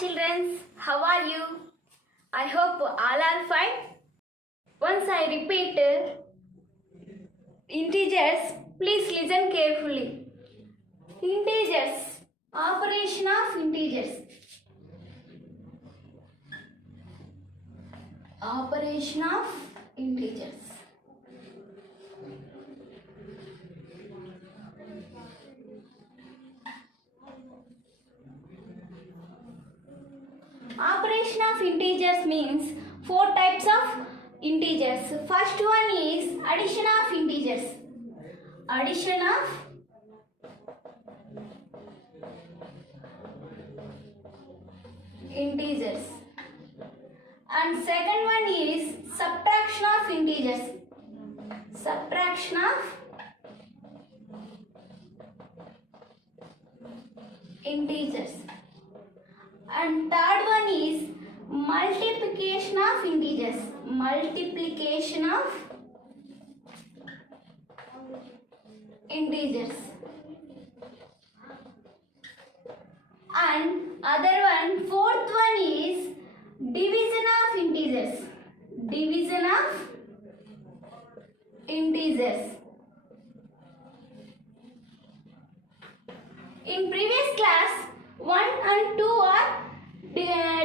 children, how are you? I hope all are fine. Once I repeat integers, please listen carefully. Integers, operation of integers. Operation of integers. Operation of integers means four types of integers. First one is addition of integers. Addition of integers. And second one is subtraction of integers. Subtraction of integers. And third one is multiplication of integers. Multiplication of integers. And other one, fourth one is division of integers. Division of integers. In previous class, 1 and 2 are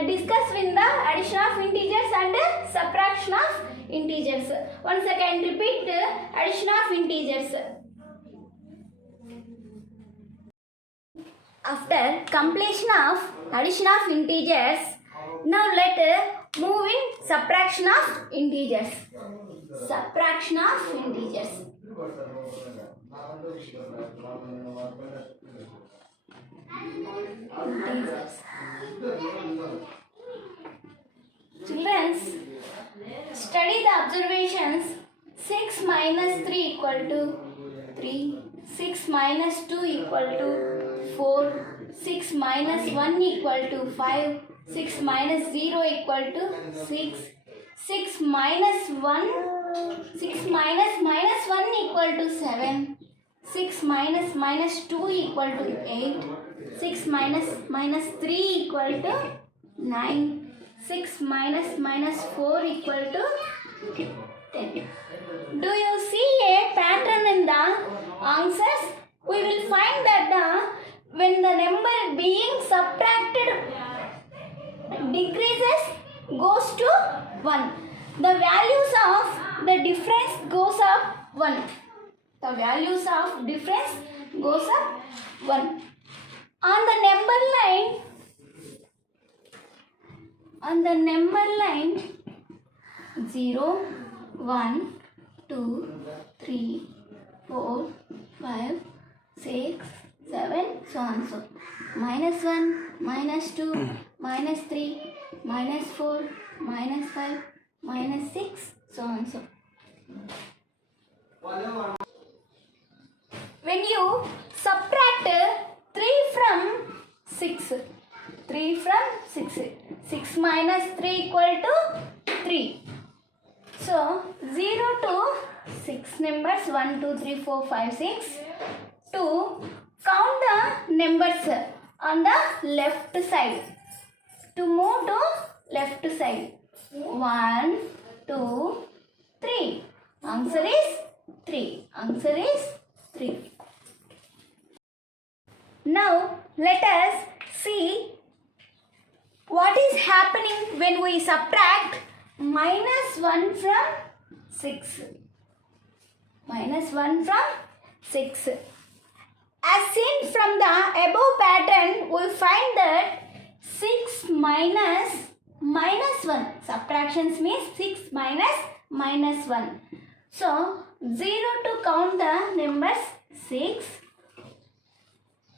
discussed in the addition of integers and subtraction of integers. Once again repeat addition of integers. After completion of addition of integers, now let move in subtraction of integers. Subtraction of integers. Children, study the observations. 6 minus 3 equal to 3. 6 minus 2 equal to 4. 6 minus 1 equal to 5. 6 minus 0 equal to 6. 6 minus 1. 6 minus 1 equal to 7. 6 minus 2 equal to 8. 6 minus 3 equal to 9. 6 minus 4 equal to 10. Do you see a pattern in the answers? We will find that when the number being subtracted decreases goes to 1. The values of the difference goes up 1. The values of difference goes up 1. On the number line 0, 1, 2, 3, 4, 5, 6, 7, so on so. Minus 1, minus 2, minus 3, minus 4, minus 5, minus 6, so on so. When you subtract 3 from 6, 3 from 6, 6 minus 3 equal to 3. So 0 to 6 numbers 1, 2, 3, 4, 5, 6. To count the numbers on the left side. To move to left side. 1, 2, 3. Answer is 3. Answer is 3. Now let us see what is happening when we subtract minus 1 from 6. Minus 1 from 6. As seen from the above pattern, we find that 6 minus 1. Subtractions means 6 minus 1. So 0 to count the numbers 6.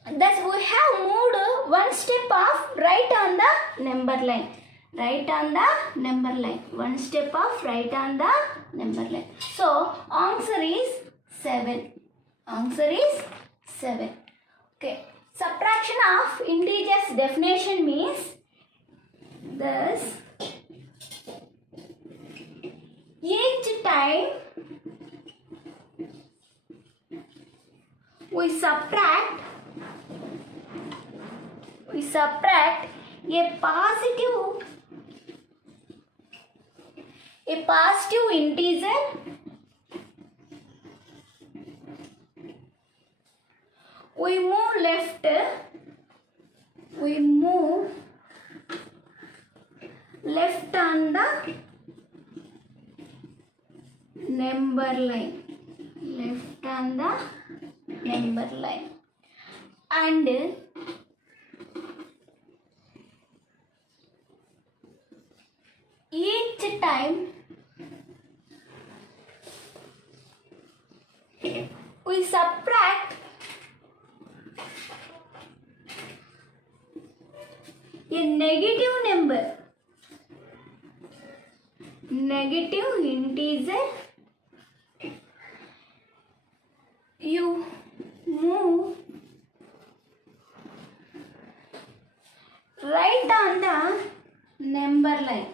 Thus we have moved one step of right on the number line. Right on the number line. One step of right on the number line. So answer is 7. Answer is 7. Okay. Subtraction of integers definition means thus each time we subtract a positive integer we move left on the number line, and each time we subtract a negative integer, you move right on the number line,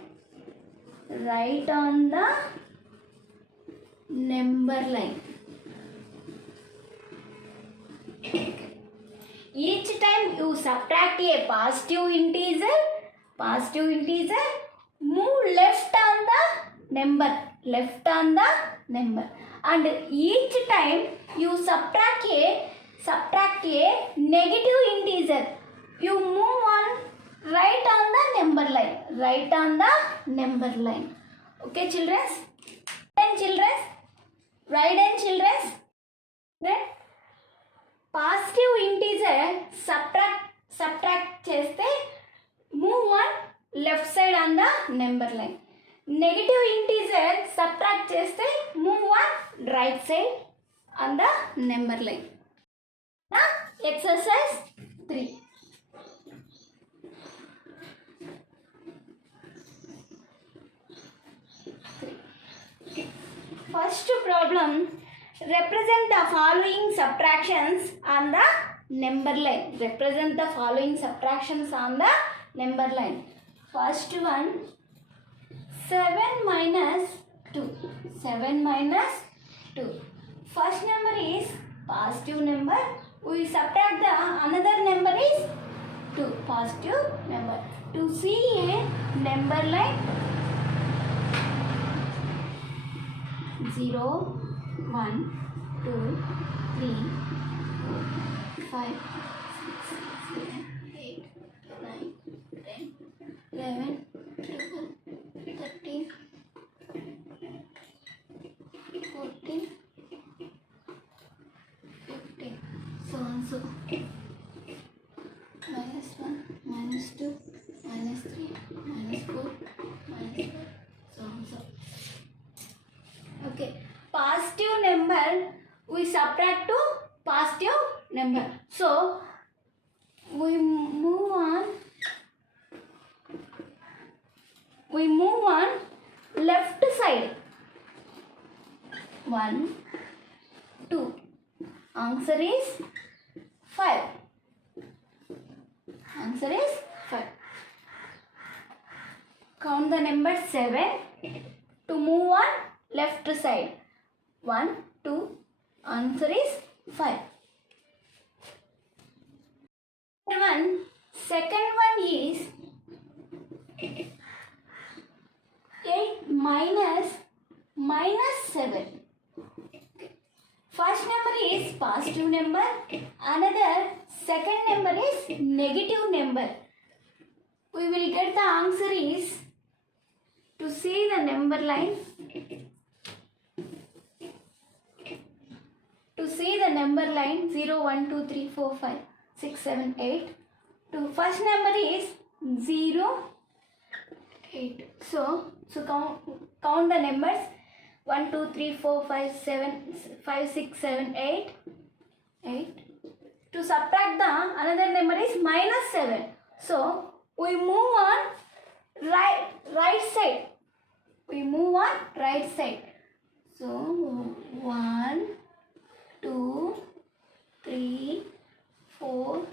Each time you subtract a positive integer, move left on the number, and each time you subtract a negative integer, you move on right on the number line. Okay, children? Right, and children? Right? Positive integer subtract చేస్తే move on left side on the number line. Negative integer subtract చేస్తే move on right side on the number line. Now exercise 3. First problem, represent the following subtractions on the number line. First one, 7 minus 2. First number is positive number. We subtract the another number is 2, positive number. To see a number line 0, 1, 2, 3, 4, 5, 6, 7, 8, 9, 10, 11, 12, 13, 14, 15, so on so. Minus 1, minus 2, minus 3, minus 4, minus 5, so on so. Okay, positive number we subtract to positive number. So we move on left side. 1, 2. Answer is 5. Count the number 7 to move on left side. 1, 2. Answer is 5. Second one is 8 minus 7. First number is positive number. Another second number is negative number. We will get the answer is, to see the number line, to see the number line 0, 1, 2, 3, 4, 5, 6, 7, 8. To first number is 0, 8. So count the numbers 1, 2, 3, 4, 5, 6, 7, 8. To subtract the another number is minus 7. So we move on right side. So 1, 2, 3, 4,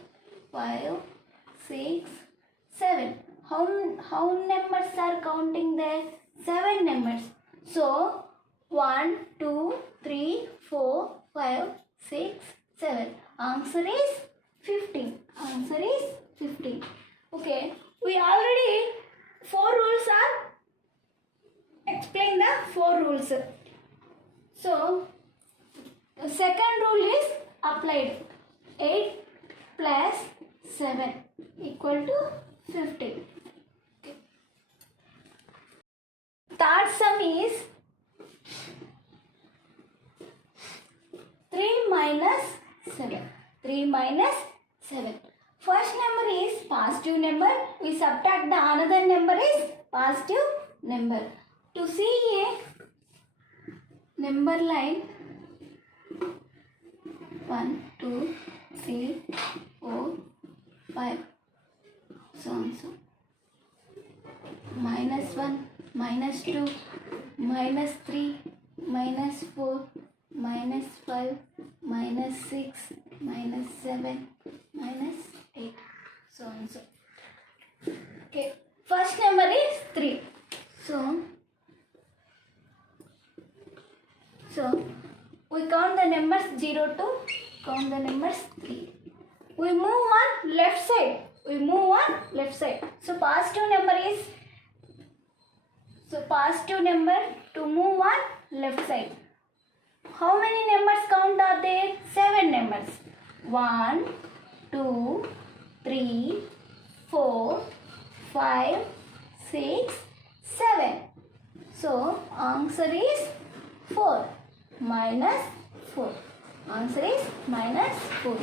5, 6, 7. How numbers are counting there? 7 numbers. So 1, 2, 3, 4, 5, 6, 7. Answer is 15. Okay. We rules. So second rule is applied. 8 plus 7 equal to 15. Okay. Third sum is 3 minus 7. 3 minus 7. First number is positive number. We subtract the another number is positive number. To see a number line 1, 2, 3, 4, 5, so on so. Minus 1, minus 2, minus 3, minus 4, minus 5, minus 6, minus 7, minus 8, so on so. Okay, first number is 3. So we count the numbers 0 to count the numbers 3. We move on left side. So positive number to move on left side. How many numbers count are there? 7 numbers. 1, 2, 3, 4, 5, 6, 7. So answer is 4 minus 4. Answer is minus 4.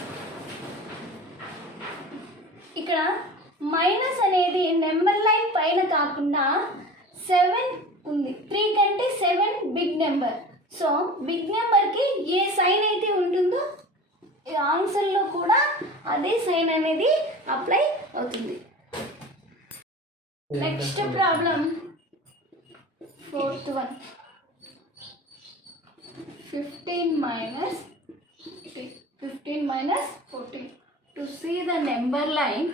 ఇక్కడ minus అనేది number line పైన కాకుండా 7 ఉంది. 3 కంటే 7 big number. So big నెంబర్కి ఏ sign అయితే ఉంటుందో ఆన్సర్లో కూడా అదే సైన్ అనేది అప్లై అవుతుంది. Next problem 4th one. 15 minus 14. To see the number line,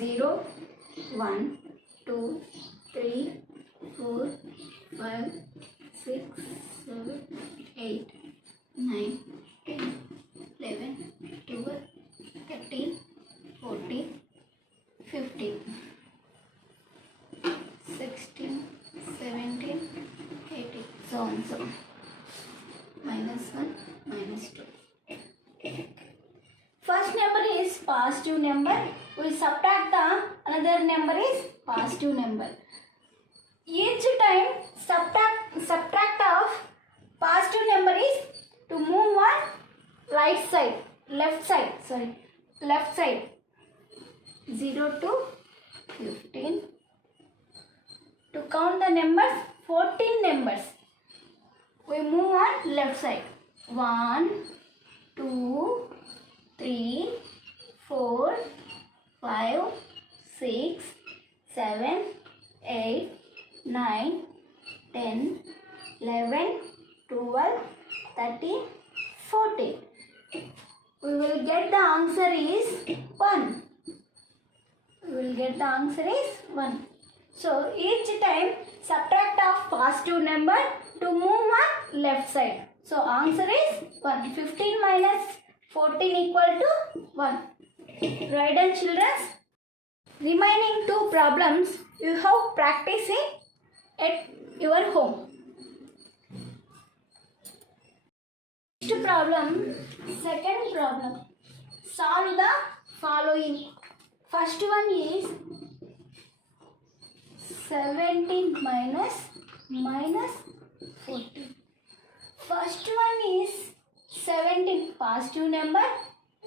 0, 1, 2, 3, 4, 5, 6, 7, 8, 9, 10, 11, 12, 13, 14, 15, 16, 17, 18, so on so. Minus 1, minus 2. First number is positive number. We subtract the another number is positive number. Each time subtract of positive number is to move on left side. 0 to 15. To count the numbers, 14 numbers. We move on left side. 1, 2, 3, 4, 5, 6, 7, 8, 9, 10, 11, 12, 13, 14. We will get the answer is 1. So each time subtract of positive number to move on left side. So answer is 1. 15 minus 14 equal to 1. Right done, children? Remaining 2 problems you have practicing at your home. Next problem, second problem. Solve the following. First one is 17 minus 14. First one is 17 positive number.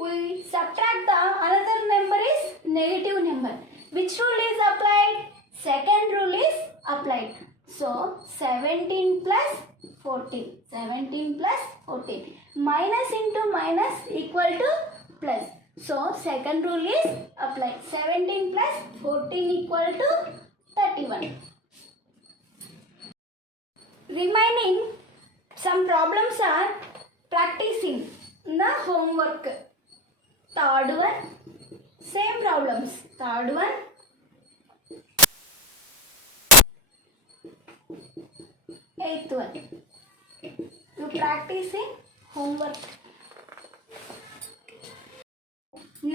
We subtract the another number is negative number. Which rule is applied? Second rule is applied. So 17 plus 14. 17 plus 14. Minus into minus equal to plus. So second rule is applied. 17 plus 14 equal to 31. Remaining some problems are practicing the homework. Third one, same problems. Third one, eighth one. You practicing homework.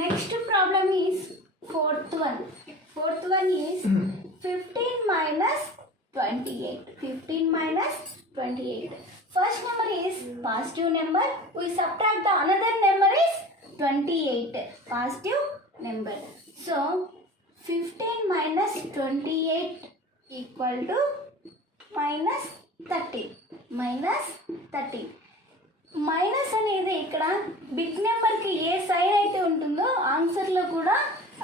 Next problem is fourth one. Fourth one is 15 minus 28. 15 minus 28. First number is positive number. We subtract the another number is 28. Positive number. So 15 minus 28 equal to minus 30. Minus 30. Minus అనేది ఇక్కడ big నెంబర్కి ఏ sign అయితే ఉంటుందో ఆన్సర్లో కూడా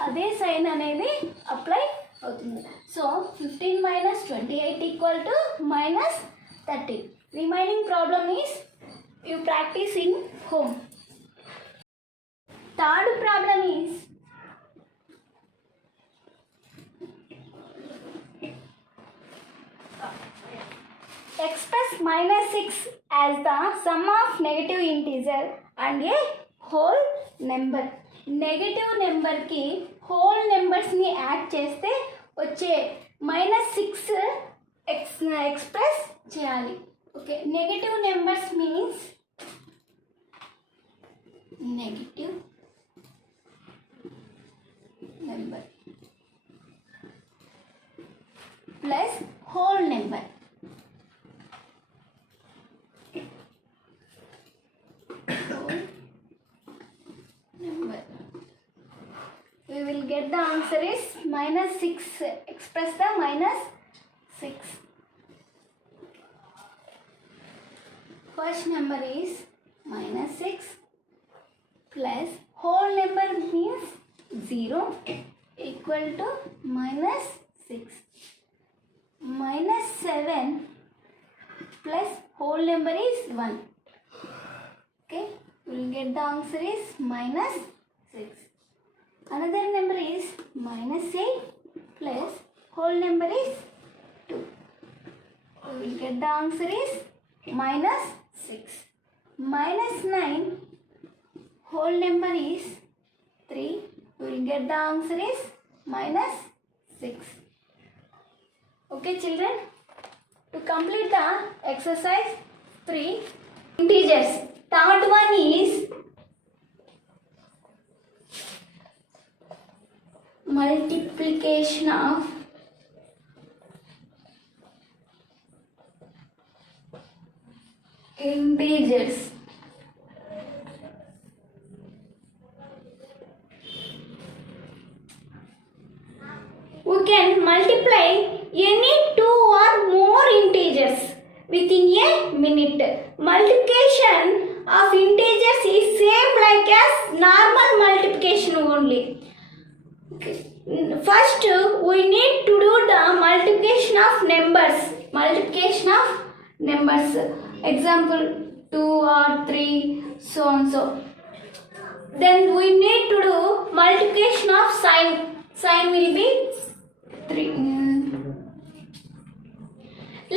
అదే sign అనేది apply అవుతుంది. So 15 minus 28 equal to minus 30. Remaining problem is you practice in home. Third problem is express minus 6 as the sum of negative integer and a whole number. Negative నెంబర్కి whole నెంబర్స్ని add చేస్తే వచ్చే -6 express చేయాలి. Okay, negative numbers means negative number plus whole number. We will get the answer is -6. Express the -6. First number is -6 plus whole number means 0 equal to -6. -7 plus whole number is 1. Okay, we will get the answer is -6. Another number is -8 plus whole number is 2. We will get the answer is -6. -9 whole number is 3. We will get the answer is -6. Okay children, to complete the exercise 3 integers. Third one is multiplication of integers. We can multiply any 2 or more integers within a minute. Multiplication of integers is same like as normal multiplication only. First, we need to do the multiplication of numbers. Multiplication of numbers. Example 2 or 3, so and so. Then we need to do multiplication of sign. Sign will be 3.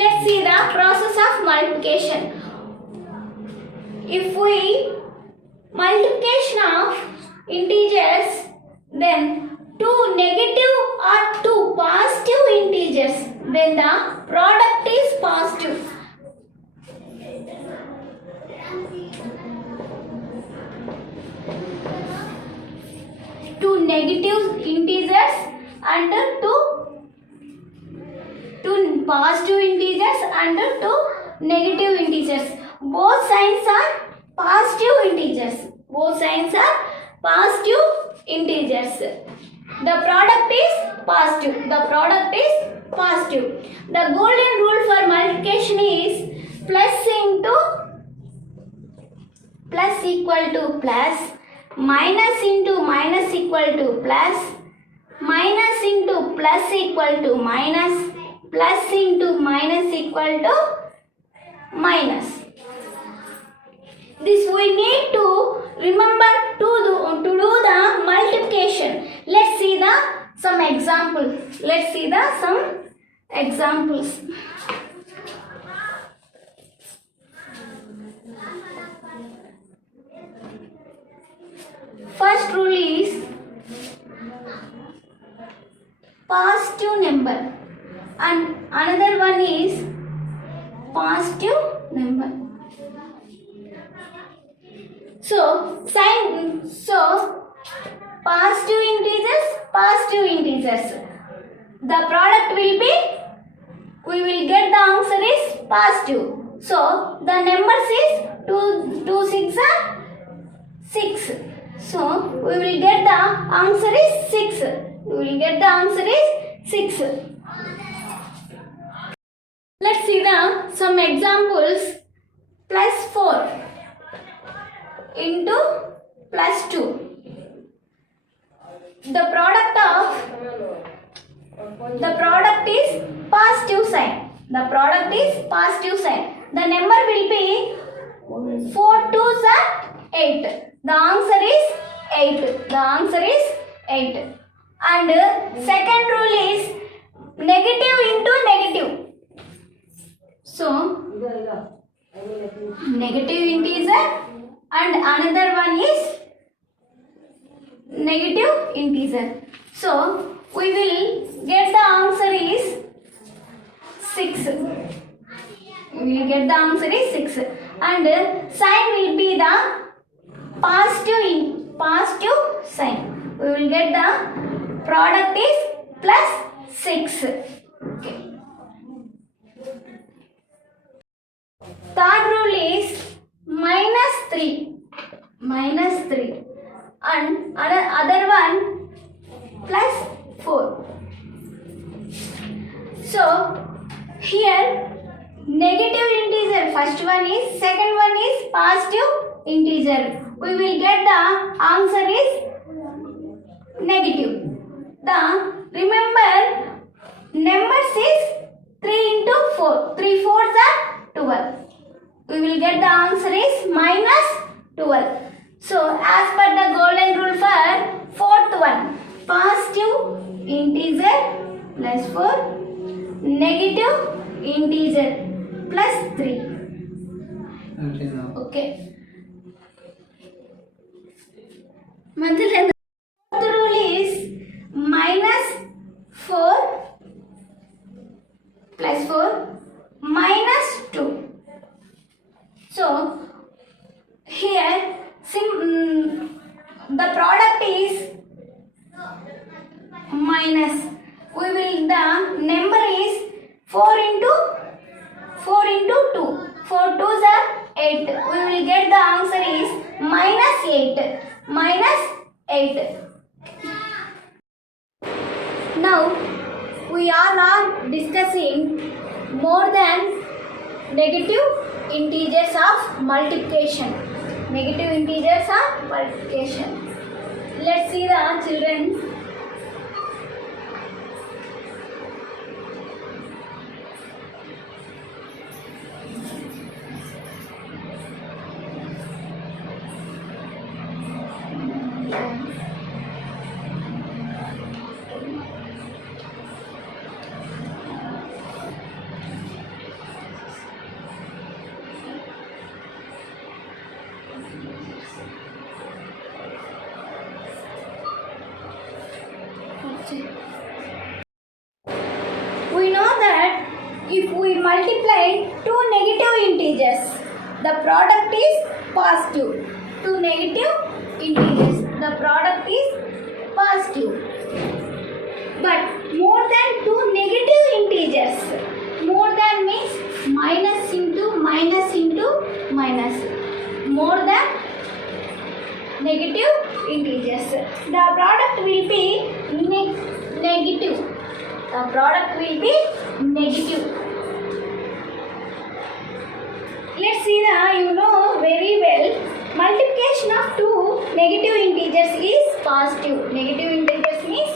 Let's see the process of multiplication. If we multiplication of integers, then 2 negative or 2 positive integers, then the product is positive. 2 negative integers and 2 positive integers and 2 negative integers. Both signs are positive integers. Both signs are positive integers. The product is positive. The product is positive. The golden rule for multiplication is plus into plus equal to plus, minus into minus equal to plus, minus into plus equal to minus, plus into minus equal to minus. This we need to remember to do the multiplication. Let's see some examples. Let's see some examples. First rule is positive number and another one is positive number. So positive integers positive integers. The product will be, we will get the answer is positive. So the numbers is 2 6 are 6. So we will get the answer is 6. We will get the answer is 6. Let's see some examples. Plus 4 into plus 2. The product is positive sign. The product is positive sign. The number will be 4 2s are 8. The answer is 8. The answer is 8. And second rule is negative into negative. So negative integer and another one is negative integer. So we will get the answer is 6. We will get the answer is 6. And sign will be the positive sign. We will get the product is plus 6. Okay. Third rule is minus 3 and other one plus 4. So here negative integer, first one is, second one is positive integer. We will get the answer is negative. Remember numbers is 3 into 4. 3 4s are 12. We will get the answer is minus 12. So as per the golden rule for fourth one, positive integer plus 4, negative integer plus 3. Okay. Fourth rule is minus 4 plus 4 minus 2. So here the product is minus. We will, the number is 4 into 2. 4 2s are 8. We will get the answer is minus 8. Minus 8. Now we are not discussing more than negative integers of multiplication. Negative integers of multiplication. Let's see the children. We know that if we multiply two negative integers, the product is positive. Two negative integers, the product is positive. But more than two negative integers, more than means minus into minus into minus, more than negative integers, the product will be negative. The product will be negative. Let's see you know very well, multiplication of two negative integers is positive. Negative integers means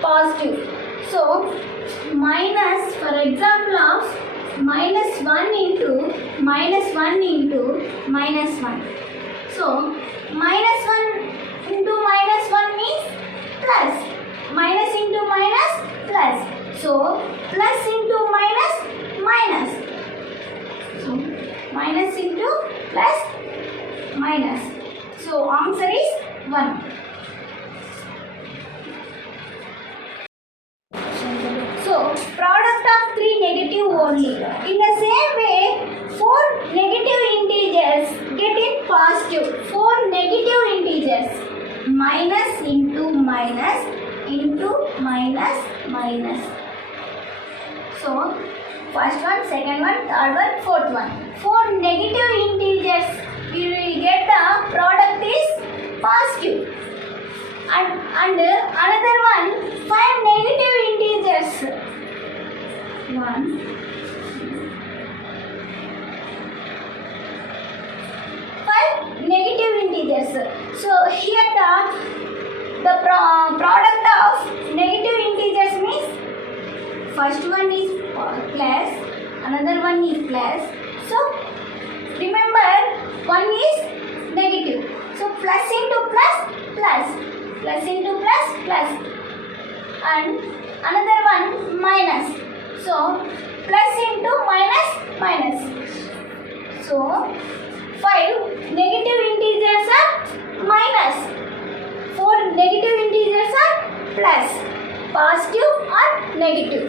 positive. So minus, for example of minus 1 into minus 1 into minus 1. So minus 1 into minus 1 means plus. Minus into minus plus. So plus into minus minus. So minus into plus minus. So answer is 1. So product of 3 negative only. In the same way, 4 negative integers get in positive. 4 negative integers, minus into minus into minus minus. So first one, second one, third one, fourth one. For negative integers, we will get the product is positive. And another one, 5 negative integers. 1, 5 negative integers. So here the product of negative integers means first one is plus, another one is plus. So remember, one is negative. So plus into plus, plus. Plus into plus, plus. And another one minus. So plus into minus, minus. So 5 negative integers are minus. 4 negative integers are plus. Positive or negative.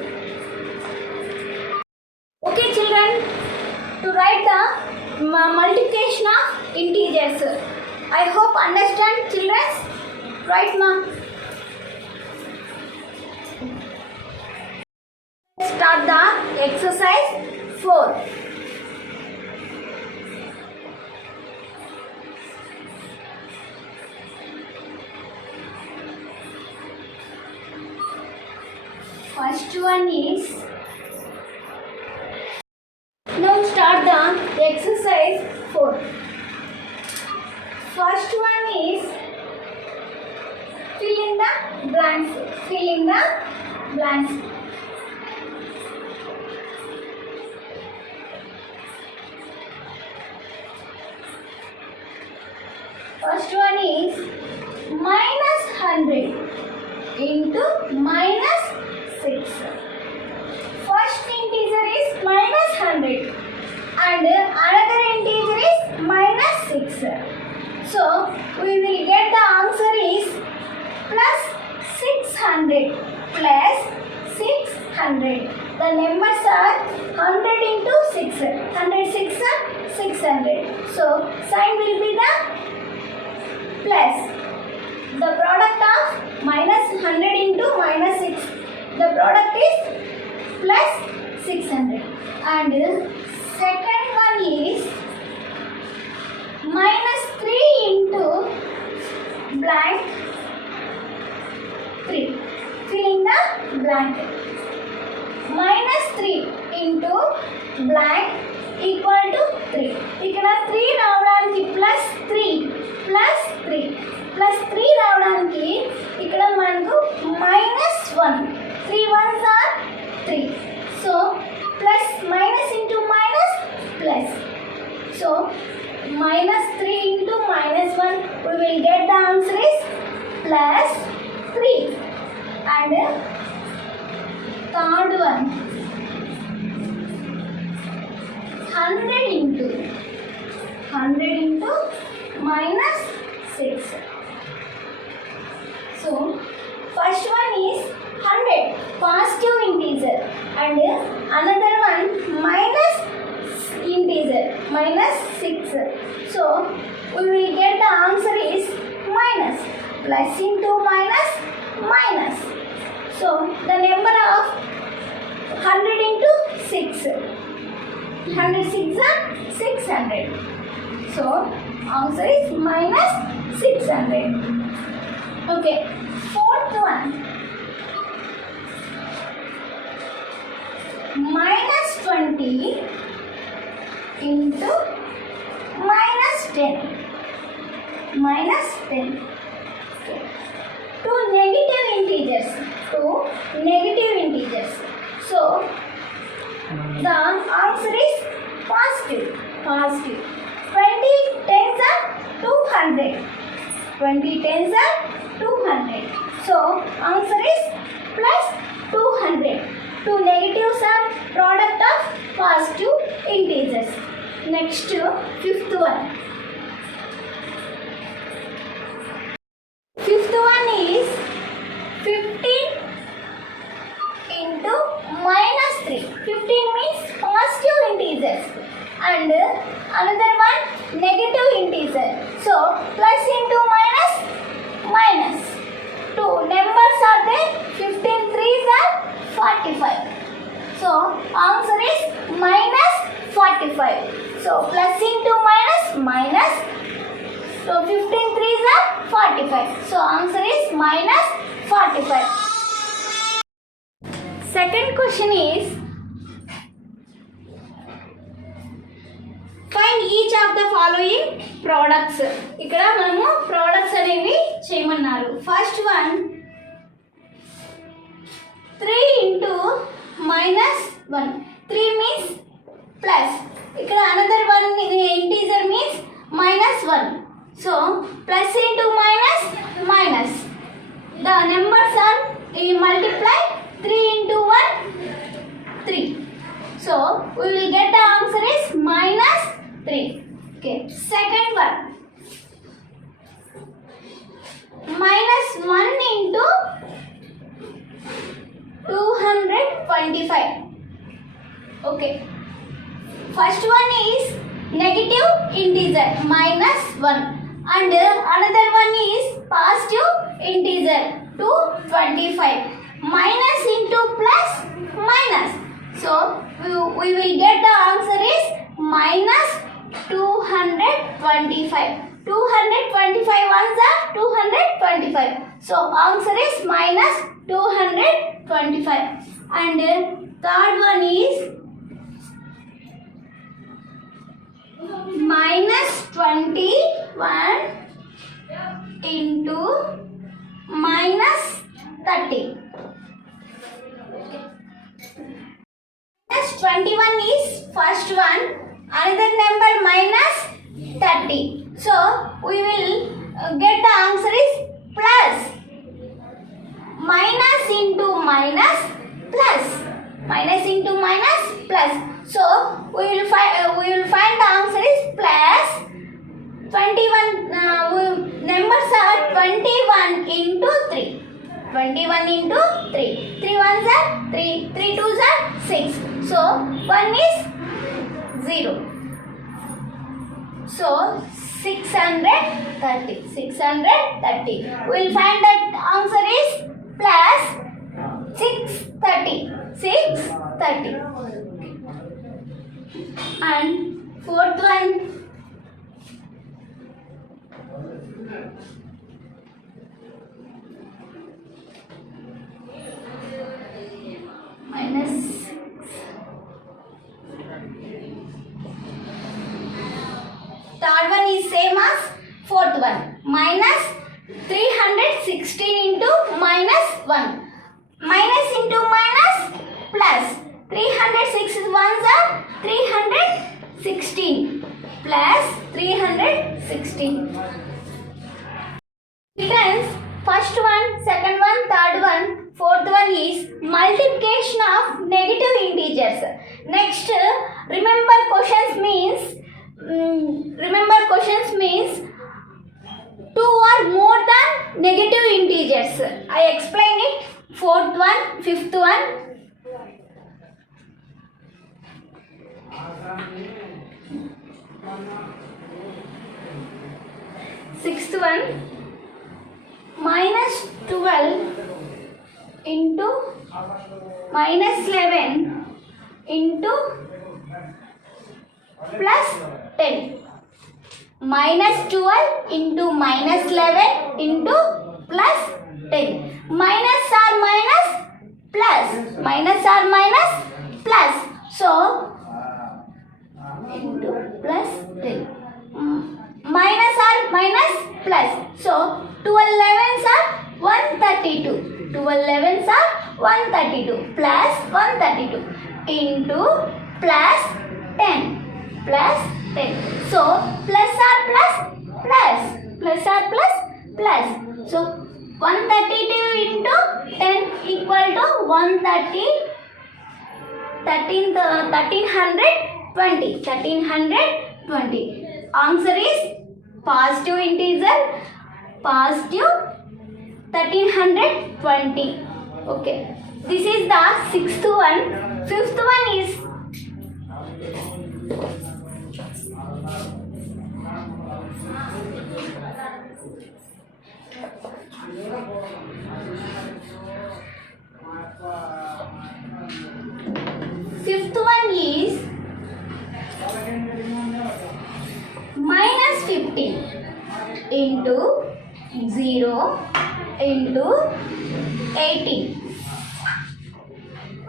Okay children, to write the multiplication of integers. I hope understand children. Right ma? Start the exercise 4. First one is, now start the exercise 4. First one is fill in the blanks. Fill in the blanks. First one is minus 100 into minus 6. First integer is minus 100 and another integer is minus 6. So we will get the answer is plus 600 plus 600. The numbers are 100 into 6. 106 are 600. So sign will be the plus. The product of minus 100 into minus 6. The product is plus 600. And second one is minus 3 into blank 3. Fill in the blank. Minus 3 into blank equal to 3. ఇక్కడ 3 రావడానికి plus 3 plus 3 plus 3 రావడానికి ఇక్కడ మనకు minus 1. 3 ones are 3. So plus minus into minus plus. So minus 3 into minus 1, we will get the answer is plus 3. And third one, 100 into minus 6. So first one is 100 positive integer and another one minus integer minus 6. So we will get the answer is minus. Plus into minus, minus. So the number of 100 into 6. 106 are 600. So answer is minus 600. Okay. Fourth one. Minus 20 into minus 10. Minus 10. Okay. Two negative integers. So the answer is positive. 20 tens are 200. 20 tens are 200. So answer is plus 200. Two negatives are product of positive integers. Next, fifth one. Fifth one is 15 into minus 3. 15 means positive integers and another one negative integer. So plus into minus, minus. Two numbers are there. 45. So answer is minus 45. Second question is find each of the following products. ఇక్కడ మనము products అనేవి చేయమన్నారు. First one 3 into minus 1. 3 means plus. ఇక్కడ another one integer means minus 1. So plus into minus minus. The numbers are multiplied. 3 into 1 3. So we will get the answer is minus 3. Okay. Second one minus 1 into 225. Okay. First one is negative integer minus 1 and another one is positive integer 225. Minus into plus minus. So we will get the answer is minus 225. 225 ones are 225. So answer is minus 225. And third one is minus 21 into minus 30. Minus 21 is first one, another number minus 30. So we will get the answer is plus. Minus into minus plus. Minus into minus plus. So we will find the answer is plus 21. Numbers are 21 into 3. 21 into 3. 3 ones are 3. 3 twos are 6. So 1 is 0. So 630. 630. We will find that answer is plus 630. 630. And fourth one minus 6. Third one is same as fourth one. Minus 316 into minus 1. Minus into minus plus. 306 ones are 316 plus 316. Friends, first one, second one, third one, fourth one is multiplication of negative integers. Next, remember questions means two or more than negative integers. I explain it. Fourth one, fifth one. Sixth one, minus 12 into minus 11 into plus 10. Minus 12 into minus 11 into plus 10. Minus or minus plus. Minus or minus plus. So into plus 10. Minus or minus plus. So 12 11s are 132. 12 11s are 132 plus 132 into plus 10. Plus 10. So plus or plus plus. Plus or plus plus. So 132 into 10 equal to 130. 1320. 1320. Answer is positive integer. Positive 1320. Okay. This is the sixth one. Fifth one is fifth one is minus 15 into 0 into 18.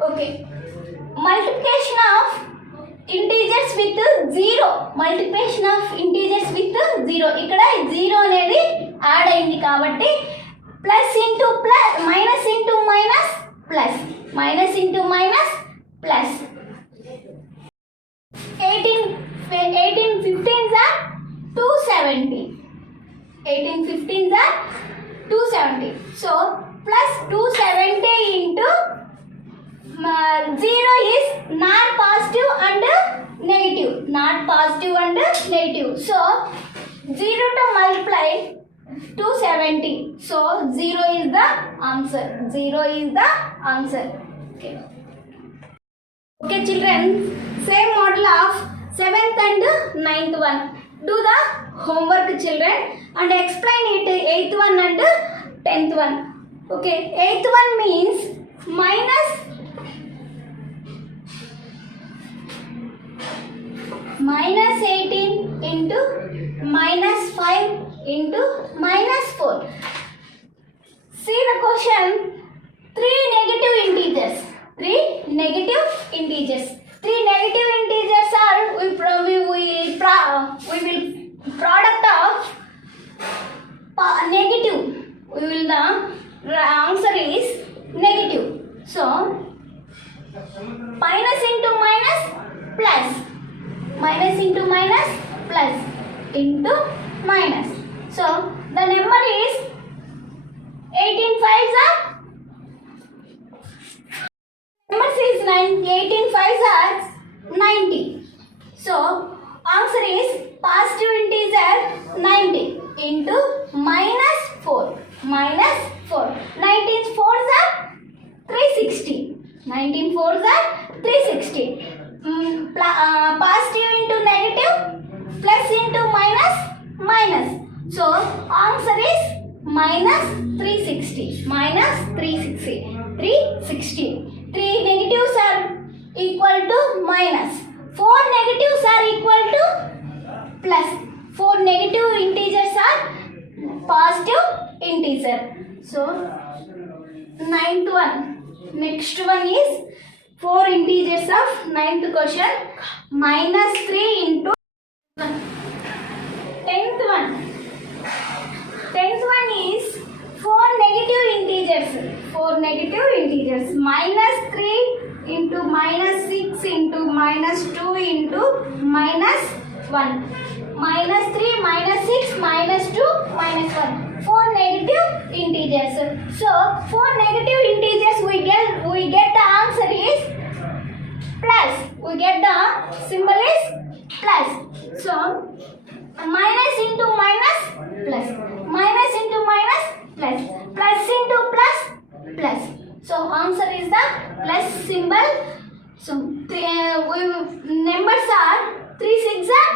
Okay. Multiplication of integers with 0. Multiplication of integers with 0. ఇక్కడ 0 అనేది add అయింది కాబట్టి plus into plus minus into minus plus minus into minus plus 18 15s are 270. 18 15s are 270. So plus 270 into 0 is not positive and negative. Not positive and negative. So 0 to multiply 270. So 0 is the answer. 0 is the answer. Okay. Okay children, same model of 7th and 9th one. Do the homework children and explain it 8th one and 10th one. Okay, 8th one means minus 18 into minus 5 into minus 4. See the question, 3 negative integers. 3 negative integers. 3 negative integers are we will product of negative. We will the answer is negative. So minus into minus plus. Minus into minus plus into minus. So the number is 18 5s are numbers is 18 5s are 90. So answer is positive integer 90 into minus 4. Minus 4. 19 4s are 360. 19 4s are 360. Positive into negative plus into minus minus. So answer is minus 360. Minus 360. 360. 3 negatives are equal to minus. 4 negatives are equal to plus. 4 negative integers are positive integer. So 9th one. Next one is 4 integers of 9th question. Minus 3 into 10th one. 10th one is 4 negative integers. 4 negative integers. Minus 3 into minus 6 into minus 2 into minus 1. Minus 3 minus 6 minus 2 minus 1. 4 negative integers. So 4 negative integers we get the answer is plus. We get the symbol is plus. So minus into minus plus. Minus into minus plus. Plus into plus plus. So answer is the plus symbol. So numbers are 3 6 are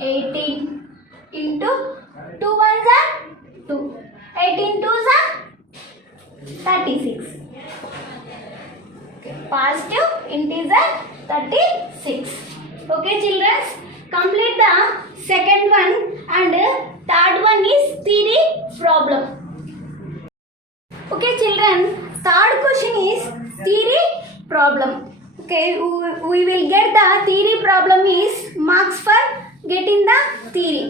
18 into 2 1s are 2. 18 2s are 36. Okay. Positive integer 36. Okay children, complete the second one and third one is theory problem. Okay children, third question is theory problem. Okay, we will get the theory problem is marks for getting the theory.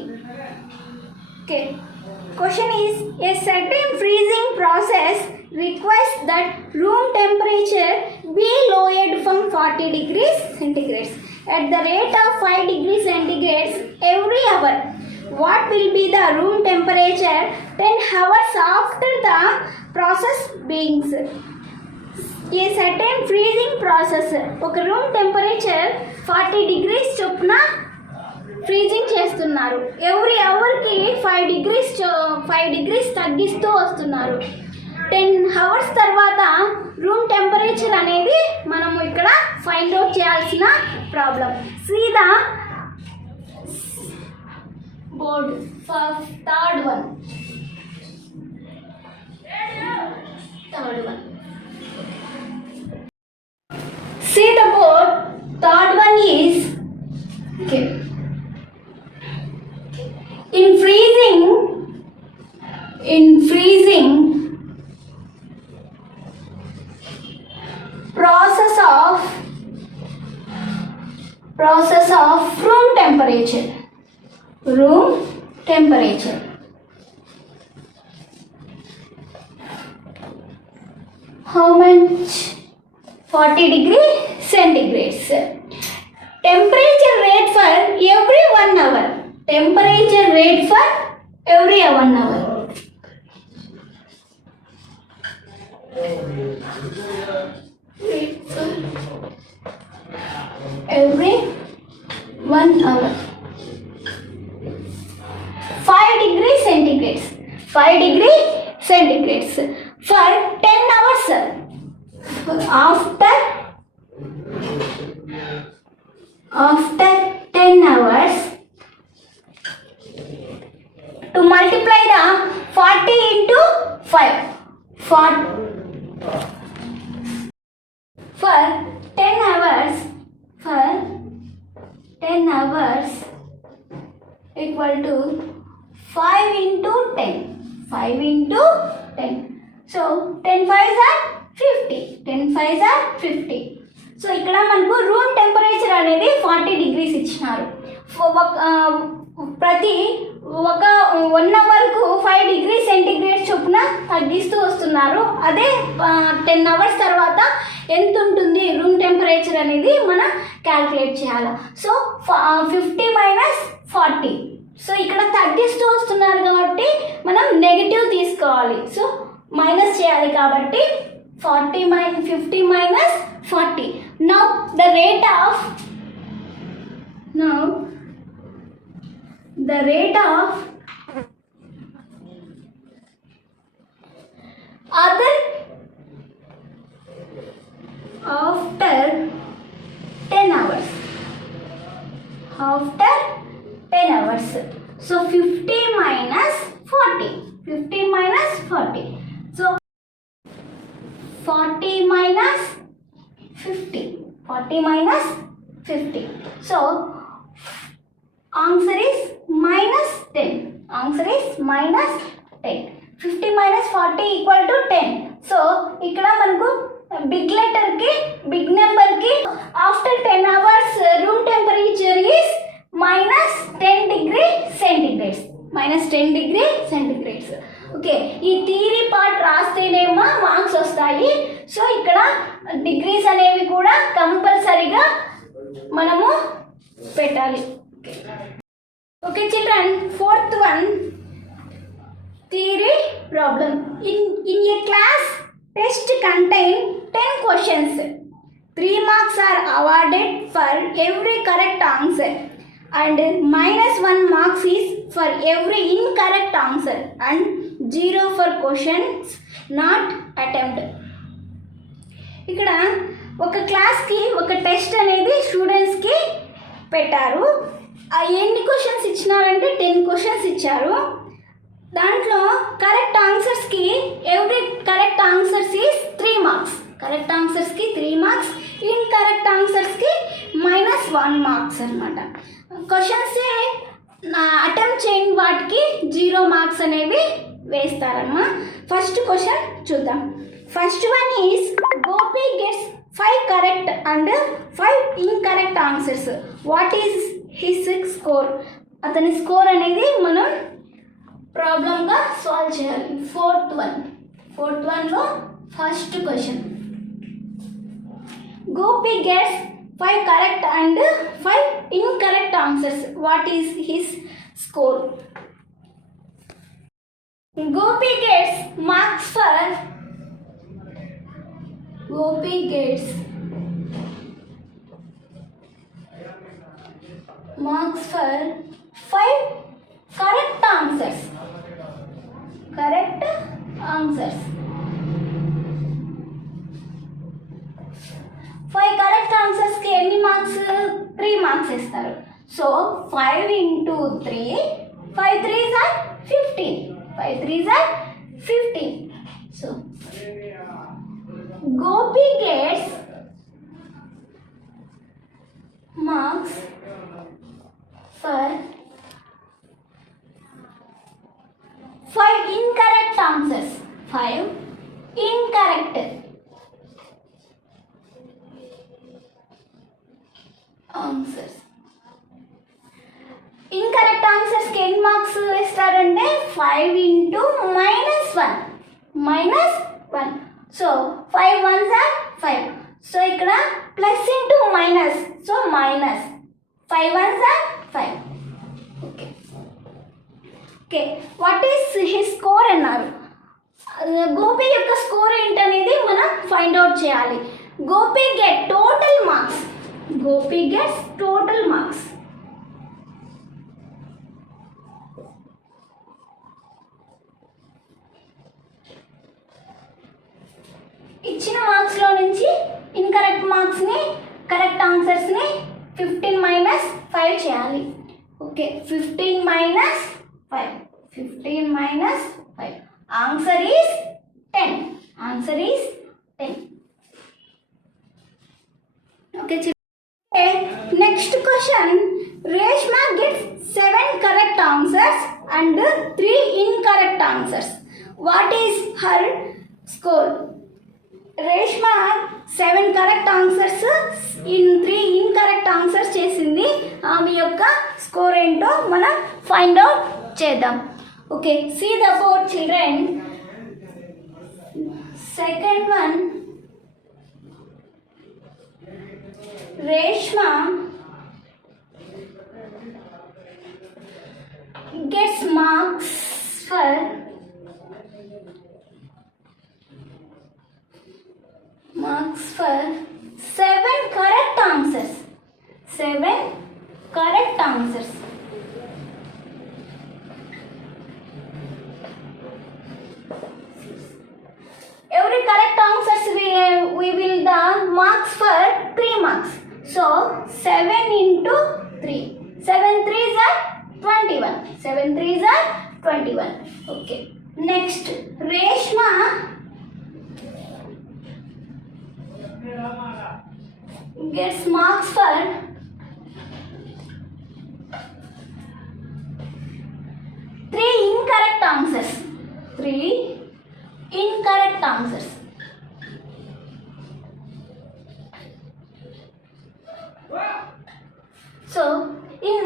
Okay, question is a certain freezing process requires that room temperature be lowered from 40 degrees centigrade at the rate of 5 degrees centigrade every hour. What will be the room temperature 10 hours after the process begins? A certain freezing process. ఒక room temperature 40 degrees చొప్పున freezing చేస్తున్నారు. Every అవర్కి 5 degrees తగ్గిస్తూ వస్తున్నారు. 10 hours తర్వాత room temperature అనేది మనము ఇక్కడ find out చేయాల్సిన problem. See the board for third one. See the board. Third one is okay. In freezing in freezing process of room temperature. How much? 40 degree centigrades. Temperature rate for every 1 hour. Temperature rate for every 1 hour. Every 1 hour. 5 degree centigrades. 5 degree centigrades for 10 hours. After 10 hours, to multiply the 40 into 5 for 10 hours equal to 5 into 10. So 10 5s are 50. 10 5s are 50. So ఇక్కడ మనకు room temperature అనేది 40 degrees ఇచ్చినారు. ప్రతి ఒక 1 అవర్కు 5 degree centigrade చొప్పున తగ్గిస్తూ వస్తున్నారు. అదే 10 అవర్స్ తర్వాత ఎంత ఉంటుంది రూమ్ టెంపరేచర్ అనేది మనం క్యాల్కులేట్ చేయాలి. So 50 minus 40. సో ఇక్కడ తగ్గిస్తూ వస్తున్నారు కాబట్టి మనం నెగిటివ్ తీసుకోవాలి. సో మైనస్ చేయాలి కాబట్టి 50 minus 40. Now the rate of other after 10 hours. So 50 minus 40. So 40 minus 50. So answer is minus 10. 50 minus 40 equal to 10. So ఇక్కడ మనకు బిగ్ లెటర్ కి బిగ్ నెంబర్ కి after 10 hours room temperature is minus 10 degree centigrades. Okay, ఈ theory part రాస్తేనేమో marks వస్తాయి. So ఇక్కడ degrees అనేవి కూడా కంపల్సరీగా మనము పెట్టాలి. Okay children, fourth one theory problem. In a class test contain 10 questions. 3 marks are awarded for every correct answer and minus 1 marks is for every incorrect answer and 0 for questions not attempted. ఇక్కడ ఒక క్లాస్కి ఒక test అనేది స్టూడెంట్స్కి పెట్టారు. ఎన్ని questions ఇచ్చినారంటే 10 questions ఇచ్చారు. దాంట్లో కరెక్ట్ ఆన్సర్స్కి every correct answers is 3 marks. Correct ఆన్సర్స్కి 3 marks, ఇన్కరెక్ట్ ఆన్సర్స్కి minus 1 marks అనమాట. క్వశ్చన్స్ అటెంప్ట్ చేయని వాటికి 0 marks అనేవి వేస్తారమ్మా. ఫస్ట్ క్వశ్చన్ చూద్దాం. First one is Gopi gets 5 correct and 5 incorrect answers. What is his score? అతని స్కోర్ అనేది మనం ప్రాబ్లంగా సాల్వ్ చేయాలి. ఫోర్త్ వన్లో first question, Gopi gets 5 correct and 5 incorrect answers. What is his score? Gopi gets marks for 5 correct answers. 5 correct answers కి ఎన్ని marks? 3 marks ఇస్తారు. So 5 into 3, 5 3s are 15. 5 3s are 15. So Gopi gets marks for 5 incorrect -1. So 5 ones are 5. So ఇక్కడ plus into minus, so minus 5 ones are 5. Okay okay, what is his score అన్నారు. గోపి యొక్క score ఏంటనేది మనం find out చేయాలి. Gopi get total marks. Gopi gets total marks. ఇచ్చిన మార్క్స్లో నుంచి incorrect మార్క్స్ని, correct ఆన్సర్స్ని 15 - 5 చేయాలి. Okay, 15 - 5. 15 - 5. Answer is 10. Answer is 10. Okay, next question. Reshma gets 7 correct answers and 3 incorrect answers. What is her score? Reshma 7 correct answers in 3 incorrect answers చేసింది. ఆమె యొక్క score ఏంటో మనం find out చేద్దాం. Okay, see the board, children. Second one, Reshma gets marks for 7 correct answers. 7 correct answers. Every correct answers we will the marks for 3 marks. So 7 into 3. 7 3s are 21. 7 3s are 21. Okay. Next, Reshma gets marks for 3 incorrect answers. 3 incorrect answers. So in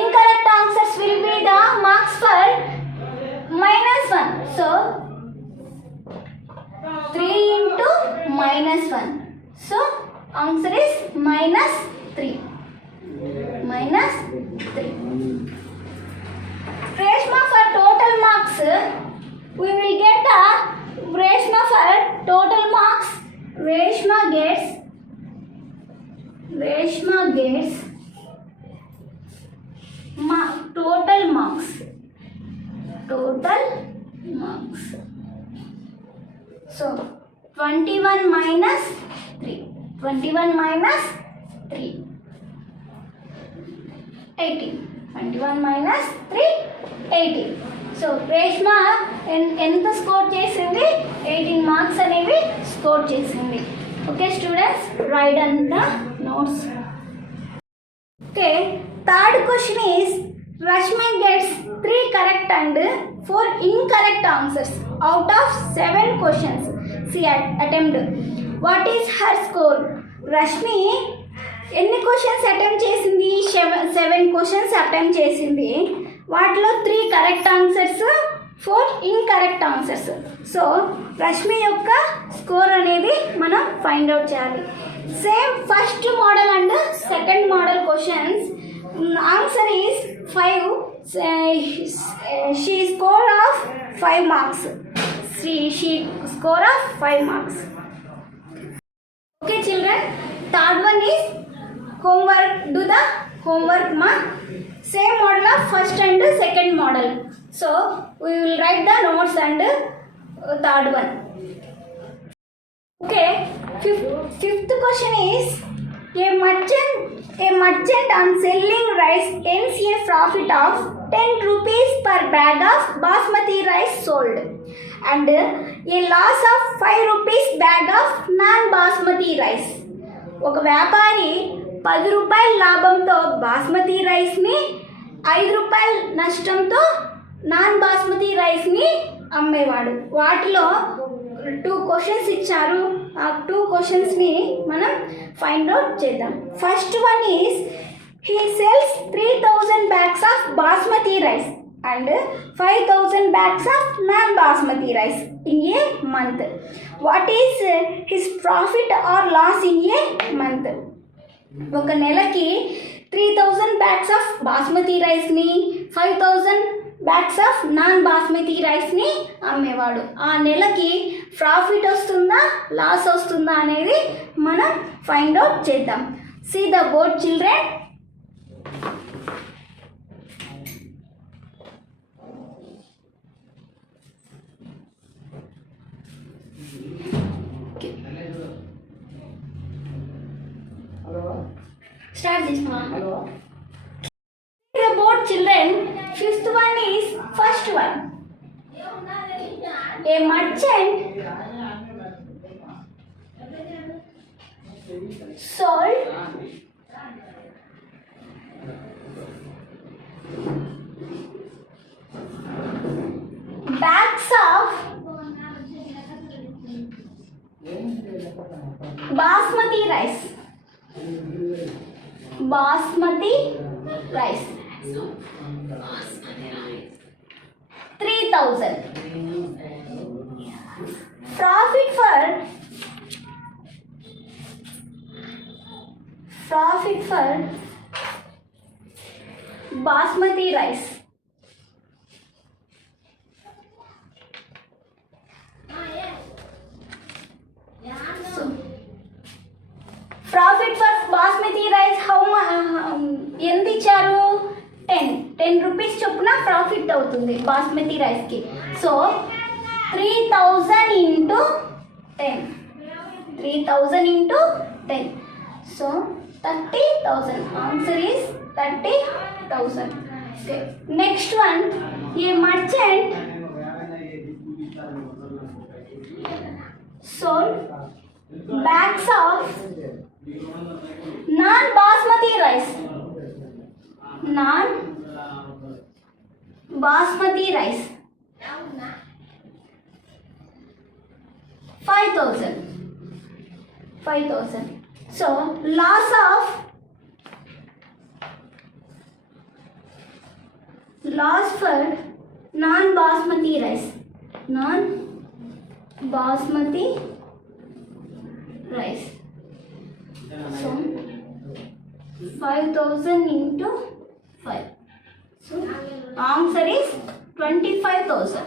incorrect answers will be the marks for -1. So 3 into -1. So answer is -3. -3. Reshma for total marks, we will get the Reshma for total marks. Reshma gets total marks. So 21 minus 3. 21 minus 3. 18. 21 minus 3. 18. So Reshma ఎంత score చేసింది? 18 marks అనేవి score చేసింది. Okay students, right on the notes. Okay, third question is Rashmi gets 3 correct and 4 incorrect answers out of 7 questions she attempt. What is her score? Rashmi ఎన్ని questions attempt చేసింది? 7 questions attempt చేసింది. వాటిలో 3 correct answers, 4 incorrect answers. So Rashmi యొక్క score అనేది మనం find out చేయాలి. Same first model and second model questions. Answer is 5. She score of 5 marks. She score of 5 marks. Okay children, third one is homework. Do the homework ma. Same model of first and second model. So we will write the notes and third one. Okay, fifth question is a merchant on selling rice earns a profit of 10 rupees per bag of basmati rice sold and a loss of 5 rupees bag of non-basmati rice. ఒక వ్యాపారి 10 రూపాయల లాభంతో బాస్మతి రైస్ని, 5 రూపాయల నష్టంతో non basmati రైస్ని అమ్మేవాడు. వాటిలో 2 questions ఇచ్చారు. ఆ 2 క్వశ్చన్స్ని మనం ఫైండ్ అవుట్ చేద్దాం. First one is he sells 3000 bags of basmati rice. and 5,000 bags of non-basmati rice in a month. What is his profit or loss in a month? ఒక నెలకి 3,000 బ్యాగ్స్ ఆఫ్ బాస్మతి రైస్ని 5,000 bags of non basmati రైస్ని అమ్మేవాడు. ఆ నెలకి profit వస్తుందా loss వస్తుందా అనేది మనం ఫైండ్ అవుట్ చేద్దాం. See the board children. Start this one. The board children. Fifth one is first one. A merchant sold bags of basmati rice. Basmati rice 3,000. Profit for basmati rice. Profit for basmati rice ఎంత ఇచ్చారు? 10 rupees చొప్పున profit అవుతుంది బాస్మతి రైస్కి. So 3,000 into 10. 3,000 into 10. So 30,000. Answer is 30,000. Okay, next one. A merchant sold bags of non-basmati rice. Non-basmati rice 5,000. So loss for non-basmati rice. Non-basmati rice. So 5,000 into 5. So answer is 25,000.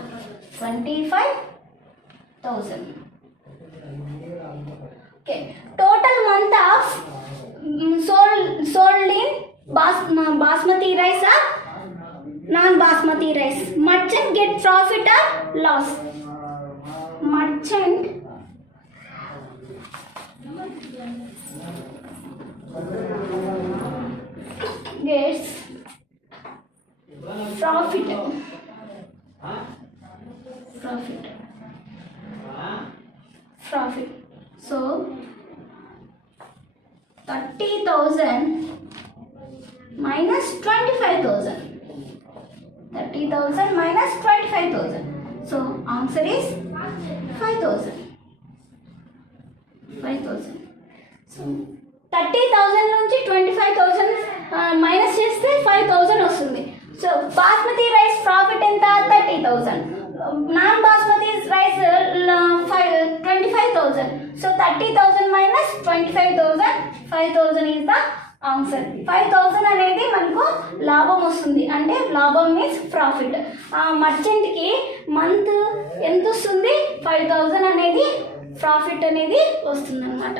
25,000. Okay. Total month of sold in basmati rice or non-basmati rice. Merchant get profit or loss? Merchant gets profit. So 30,000 minus 25,000. 30,000 minus 25,000. So answer is 5,000. So 30,000 నుంచి 25,000 minus చేస్తే 5,000 వస్తుంది. So basmati rice profit ఎంత? 30,000. Non basmati rice 25,000. So 30,000 minus 25,000, 5,000 is the answer. 5,000 అనేది మనకు లాభం వస్తుంది. అంటే లాభం మీన్స్ ప్రాఫిట్. ఆ మర్చెంట్కి మంత్ ఎంత వస్తుంది? 5,000 అనేది ప్రాఫిట్ అనేది వస్తుంది అన్నమాట.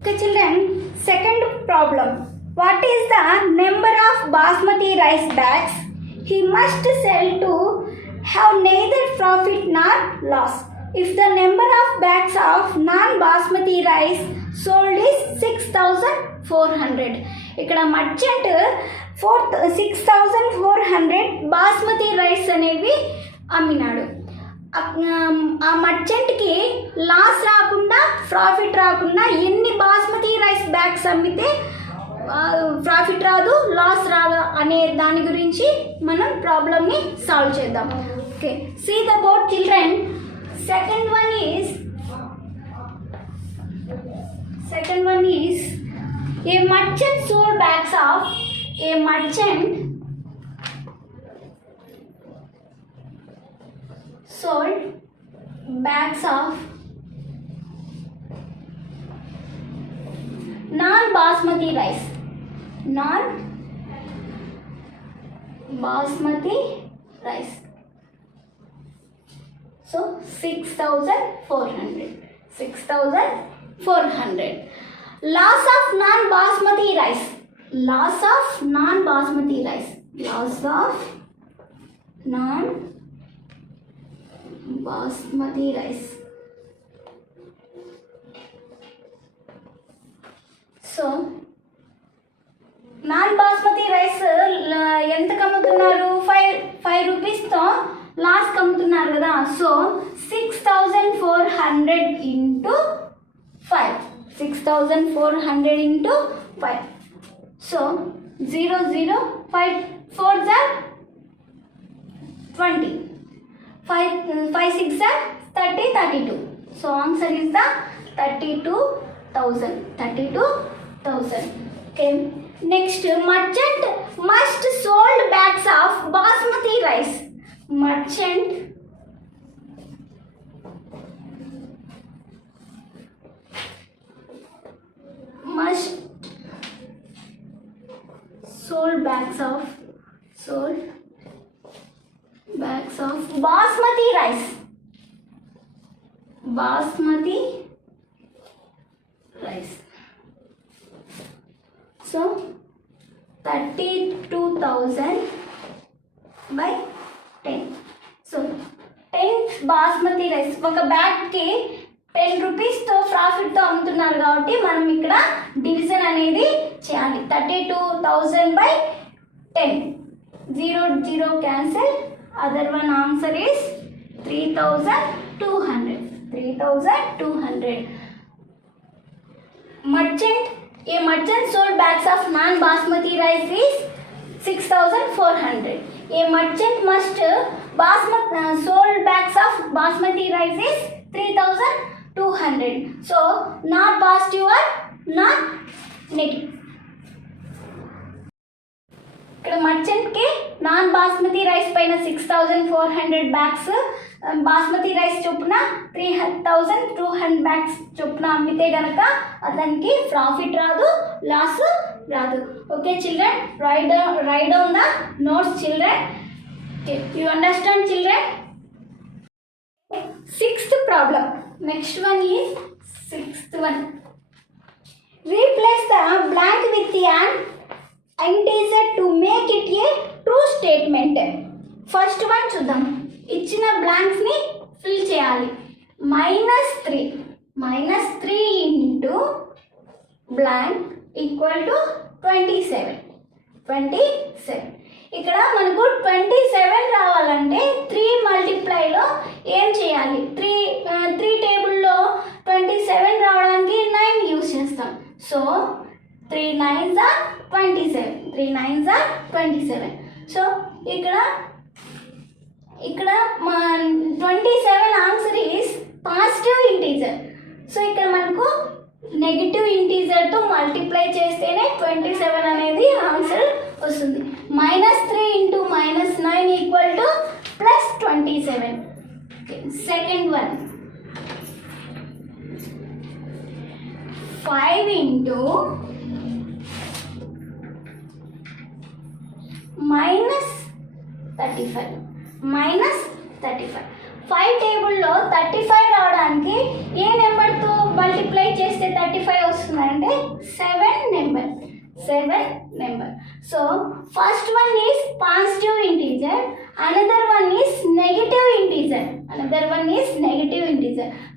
Okay children, second problem. What is the number of basmati rice bags he must sell to have neither profit nor loss? If the number of bags of non-basmati rice sold is 6,400. ఇక్కడ merchant 6,400 basmati rice అనేవి అమ్మినాడు. ఆ మర్చెంట్కి loss రాకుండా profit రాకుండా ఎన్ని basmati rice bags అమ్మితే profit రాదు loss రాదు అనే దాని గురించి మనం ప్రాబ్లమ్ని సాల్వ్ చేద్దాం. Okay, see the board children. Second one is a merchant sold bags of sold bags of non-basmati rice. Non-basmati rice. So 6,400. 6,400. Loss of non-basmati rice. Loss of non-basmati rice. Loss of non-basmati rice. So non-basmati rice ఎంతకు అమ్ముతున్నారు? 5 రూపీస్తో లాస్కి అమ్ముతున్నారు కదా. So 6,400 into 5. 6,400 into 5. So 0 0 5 4 are 20. 5 6 are 30 32. So answer is the 32,000. 32,000. Okay. Next, merchant must sold bags of basmati rice. Merchant must sold bags of basmati rice. Basmati rice. So 32,000 by 10. So 10 basmati rice ఒక బ్యాగ్కి 10 రూపీస్తో ప్రాఫిట్తో అమ్ముతున్నారు కాబట్టి మనం ఇక్కడ division అనేది చేయాలి. 32,000 by 10. 0 0 cancel. Other one answer is 3,200. 3,200. A merchant sold bags of non-basmati rice is 6,400. A merchant must sold bags of basmati rice is 3,200. So not positive or not negative. ఇక్కడ మర్చెంట్కి non basmati rice పైన 6,400 bags basmati rice చొప్పున 3,200 bags చొప్పున అమ్మితే గనక అతనికి profit రాదు, loss రాదు. Okay children, right down the notes children. You understand children? Sixth problem. Next one is sixth one. Replace the blank with an integer to make it a true statement. First one చూద్దాం. ఇచ్చిన blanks ని fill చేయాలి. -3 into blank equal to 27. ఇక్కడ మనకు 27 రావాలంటే 3 మల్టిప్లైలో ఏం చేయాలి? 3 టేబుల్లో 27 రావడానికి 9 యూజ్ చేస్తాం. So 3 9s are 27. 3 9s are 27. So ఇక్కడ 27 answer is positive integer. So ఇక్కడ మనకు నెగిటివ్ ఇంటీజర్తో మల్టిప్లై చేస్తేనే 27 అనేది ఆన్సర్ వస్తుంది. -3 into -9 equal to +27. Second one 5 into -35. 5 టేబుల్లో 35 రావడానికి ఏ నెంబర్తో మల్టిప్లై చేస్తే 35 వస్తుందంటే 7 number. So first one is positive integer, another one is negative integer.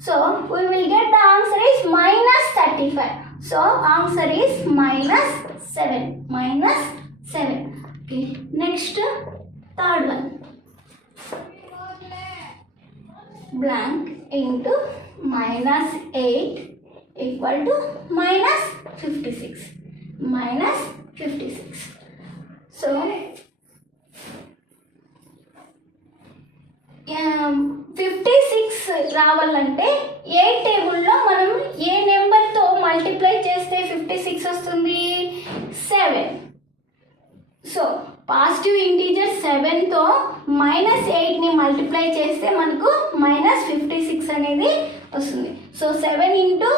So we will get the answer is -35. So answer is -7. Okay, next third one. Blank into -8 equal to -56. So 56 రావాలంటే 8 టేబుల్లో మనం ఏ నెంబర్తో multiply చేస్తే 56 వస్తుంది? 7. So positive integer 7తో -8ని multiply చేస్తే మనకు -56 అనేది వస్తుంది. So 7 into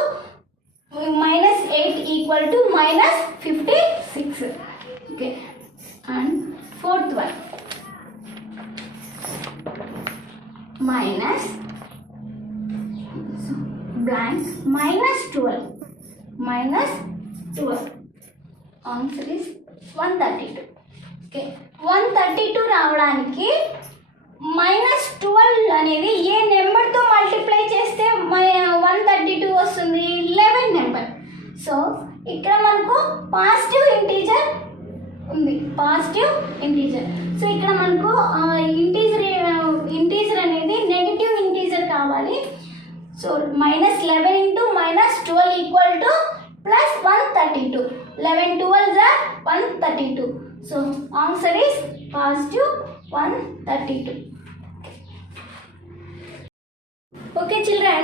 -8 equal to -56. Okay, and fourth one minus blank -12 answer is 132. Okay, 132 రావడానికి -12 అనేది ఏ నెంబర్తో మల్టిప్లై చేస్తే 132 వస్తుంది? 11 నెంబర్. సో ఇక్కడ మనకు పాజిటివ్ ఇంటీజర్ ఉంది, పాజిటివ్ ఇంటీజర్. సో ఇక్కడ మనకు ఇంటీజర్ అనేది నెగిటివ్ ఇంటీజర్ కావాలి. So -11 into -12 equal to +132. 11 12s are 132. So answer is positive 132. Okay children,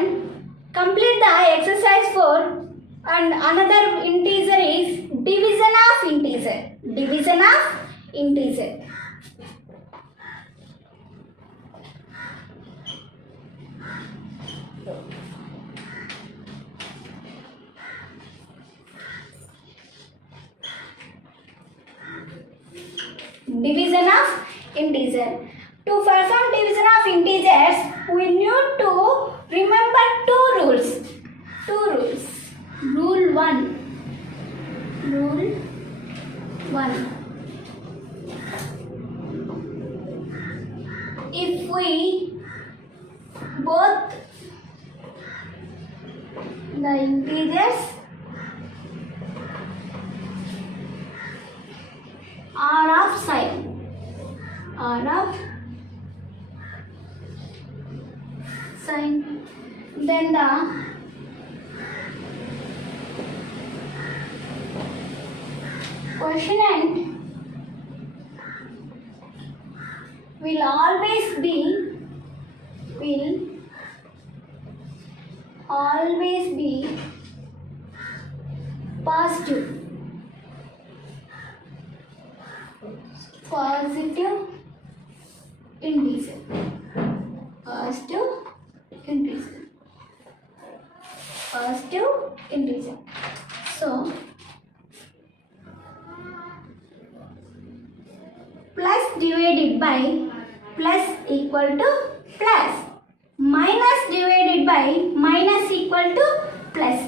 complete the exercise 4 and another integer is division of integer. Division of integer. Division of integer. To perform division of integers, we need to remember two rules. Rule 1. If we both the integers are of sign, then the quotient will always be positive integer. Positive integer. So plus divided by plus equal to plus, minus divided by minus equal to plus.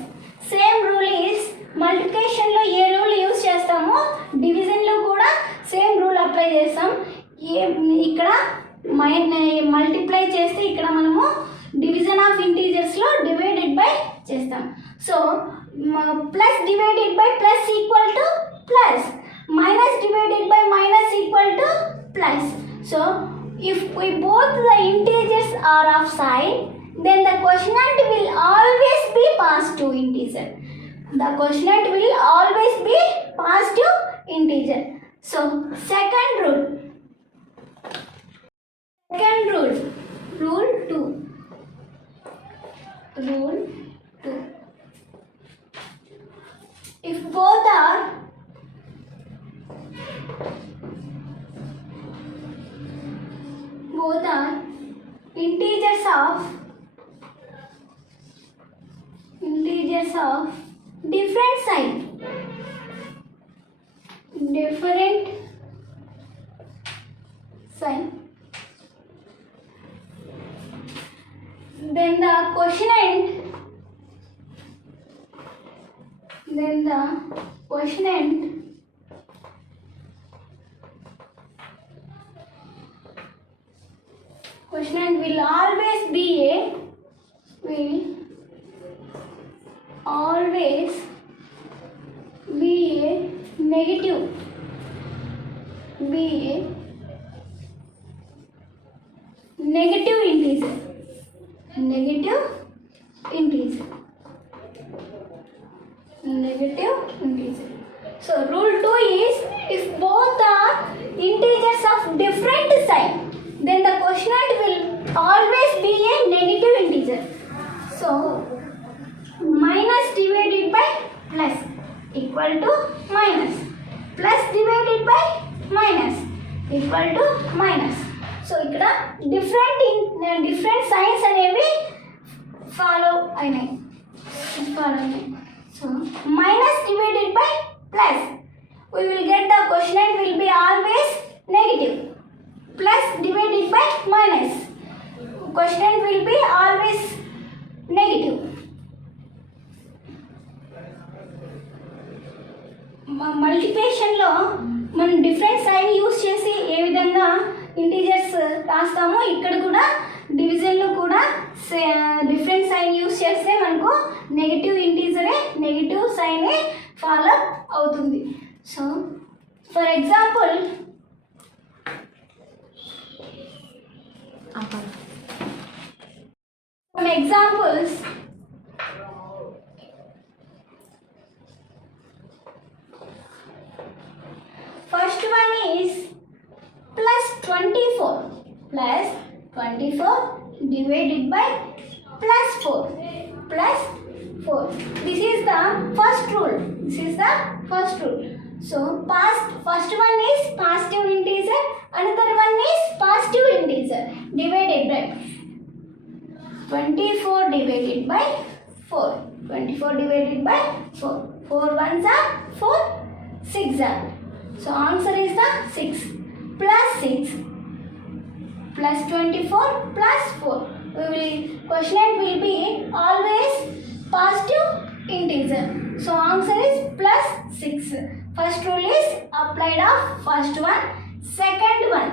Same rule is multiplication లో ఏ rule use చేస్తామో division లో కూడా same rule apply చేస్తాం. ఇక్కడ multiply చేస్తే ఇక్కడ మనము division of integers లో డివైడెడ్ బై చేస్తాం. So plus divided by plus equal to plus, minus divided by minus equal to plus. So if we both the integers are of sign, then the quotient will always be positive integer. The quotient will always be positive integer. So second rule, rule 2. If both are integers of different sign, then the quotient will always be a negative integer. So rule 2 is if both are integers of different sign, then the quotient will always be a negative integer. So minus divided by plus equal to minus, plus divided by minus equal to minus. So ఇక్కడ different science అనేవి follow అయినాయి. So minus divided by plus, we will get the quotient will be always negative. Plus divided by minus, quotient will be always negative. మల్టిప్లికేషన్లో మనం different sign use చేసి ఏ విధంగా integers రాస్తామో ఇక్కడ కూడా డివిజన్లో కూడా డిఫరెంట్ సైన్ యూస్ చేస్తే మనకు నెగిటివ్ ఇంటీజరే నెగిటివ్ సైనే ఫాలో అవుతుంది. So for example some examples. First one is plus 24 divided by plus 4. This is the first rule. So first one is positive integer, another one is positive integer divided by 24 divided by 4. 4 ones are 4, 6 are. So answer is the 6 plus 6 plus 24 plus 4. Quotient will be always positive integer. So answer is plus 6. First rule is applied of first one. Second one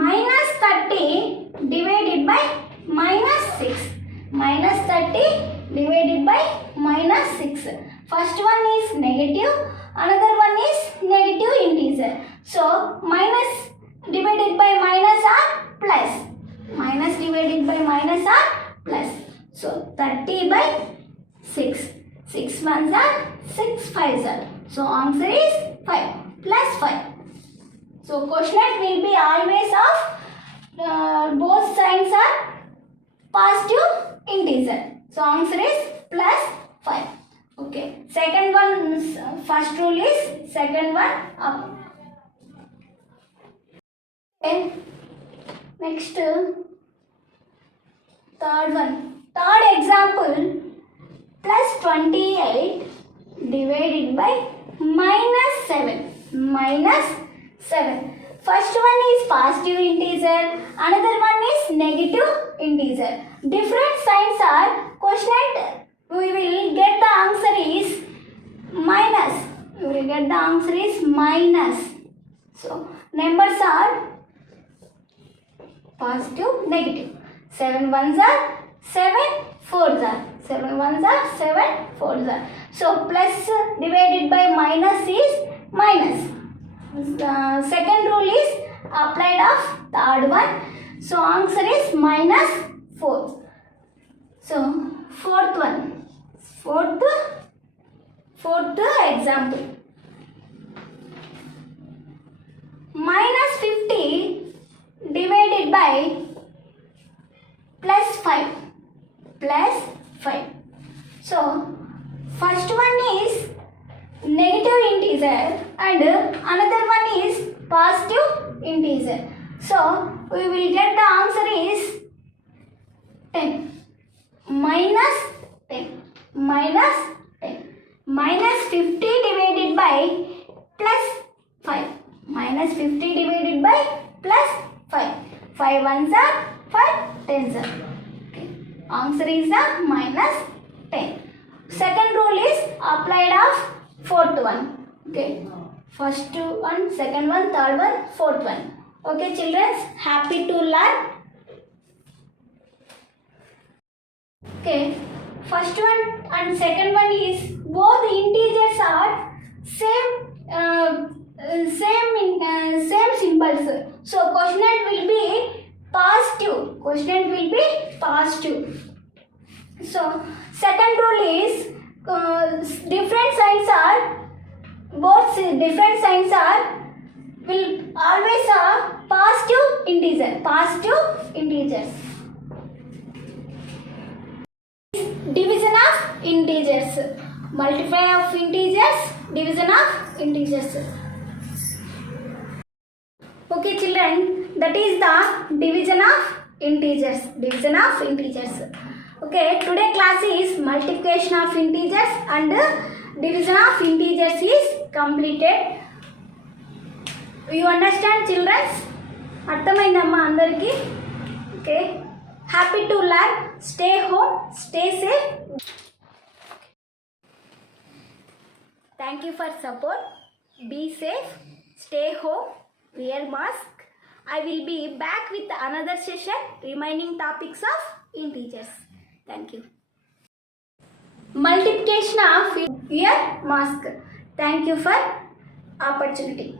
minus 30 divided by minus 6. Minus 30 divided by minus 6. First one is negative, another one is negative integer. So minus divided by minus are plus. Minus divided by minus are plus. So 30 by 6. 6 ones are 6 5s are. So answer is 5 plus 5. So quotient will be always of both signs are positive integer. So answer is plus 5. Okay. Second one, first rule is second one up. Okay. Next, third one. Third example, plus 28 divided by minus 7. First one is positive integer, another one is negative integer. Different signs are quotient. We will get the answer is minus. So numbers are positive, negative. 7 ones are 7 4s are. 7 ones are 7 4s are. So plus divided by minus is minus. Second rule is applied of third one. So answer is minus 4. So fourth example, minus 50 divided by plus 5. So first one is negative integer and another one is positive integer. So we will get the answer is 10. Minus 50 divided by plus 5. Minus 50 divided by plus 5. 5 ones are 5 10s are. Okay. Answer is the minus 10. Second rule is applied of fourth one. Okay. First one, second one, third one, fourth one. Okay, children, happy to learn. Okay. First one and second one is both integers are same symbols. So quotient will be positive. So second rule is different signs are will always are positive integers. Division of integers, multiply of integers division of integers. Okay children, that is the division of integers. Division of integers. Okay, today class is multiplication of integers and division of integers is completed. You understand children? అర్థమైందమ్మా అందరికీ? Okay. Happy to learn. Stay home. Stay safe. Thank you for support. Be safe. Stay home. Wear mask. I will be back with another session remaining topics of integers. Thank you. Multiplication of wear mask. Thank you for opportunity.